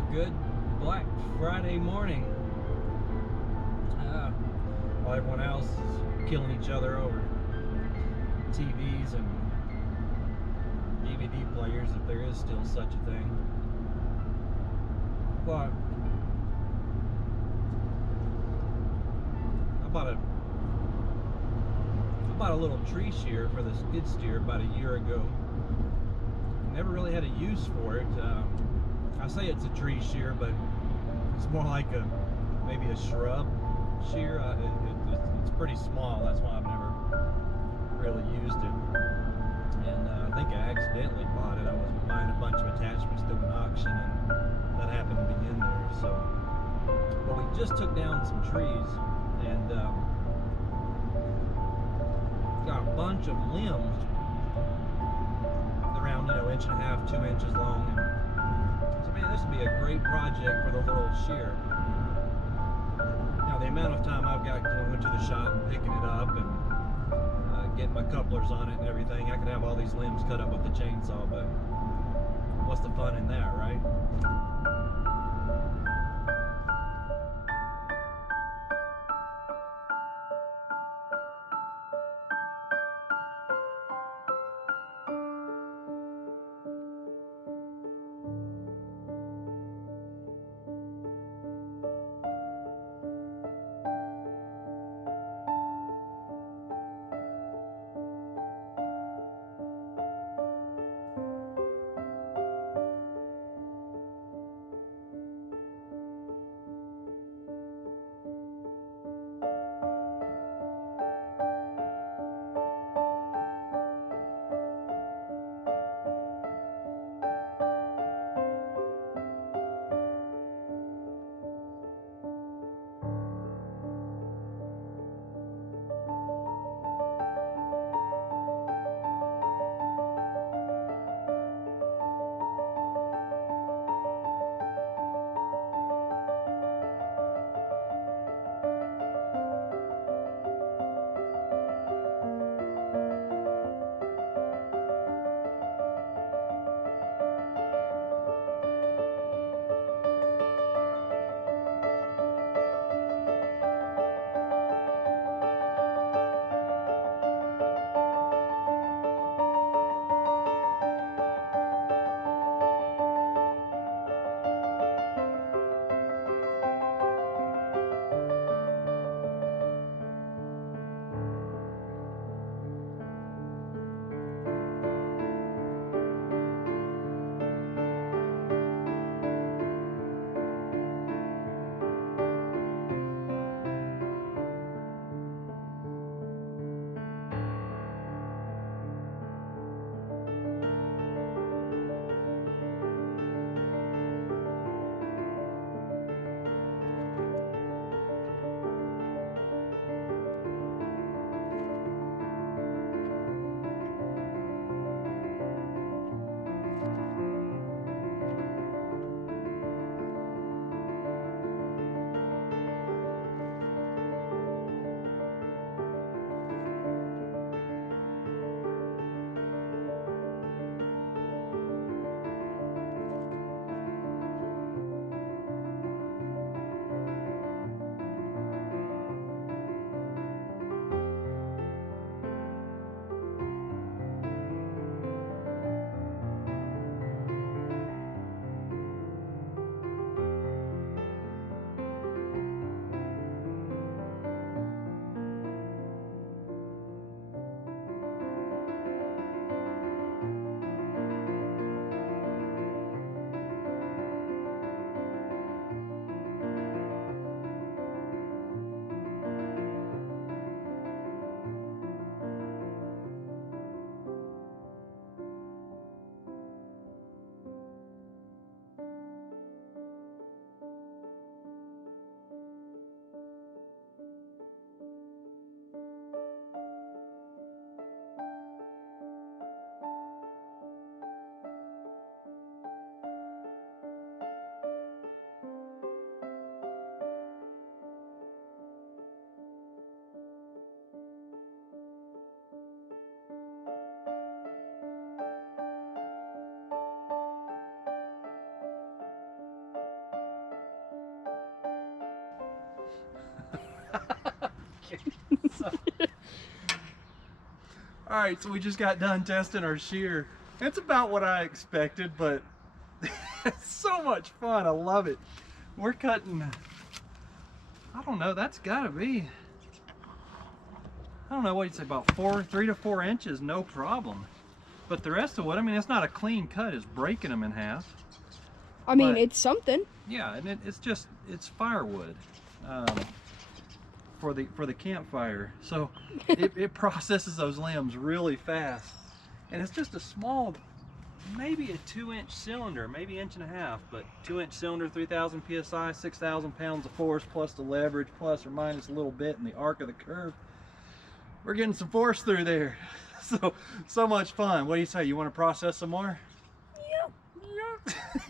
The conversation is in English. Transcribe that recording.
Well, good Black Friday morning. While everyone else is killing each other over TVs and DVD players, if there is still such a thing. But I bought a little tree shear for the skid steer about a year ago. Never really had a use for it. I say it's a tree shear, but it's more like maybe a shrub shear. It's pretty small. That's why I've never really used it. And I think I accidentally bought it. I was buying a bunch of attachments through an auction, and that happened to be in there. So, but we just took down some trees and got a bunch of limbs around, 1.5 to 2 inches long. And so, man, this would be a great project for the little shear. Now, the amount of time I've got going to the shop and picking it up and getting my couplers on it and everything, I could have all these limbs cut up with the chainsaw, but what's the fun in that, right? So, all right, so we just got done testing our shear. It's about what I expected, but it's so much fun. I love it. We're cutting, I don't know, that's gotta be, I don't know what you'd say, about 3 to 4 inches, no problem. But the rest of what, I mean, it's not a clean cut, it's breaking them in half. I mean, it's something. Yeah, and it's firewood for the campfire. So it processes those limbs really fast. And it's just a small, maybe a 2-inch cylinder, maybe 1.5 inches, but 2-inch cylinder, 3,000 PSI, 6,000 pounds of force, plus the leverage, plus or minus a little bit in the arc of the curve. We're getting some force through there. So much fun. What do you say? You want to process some more? Yep. Yep.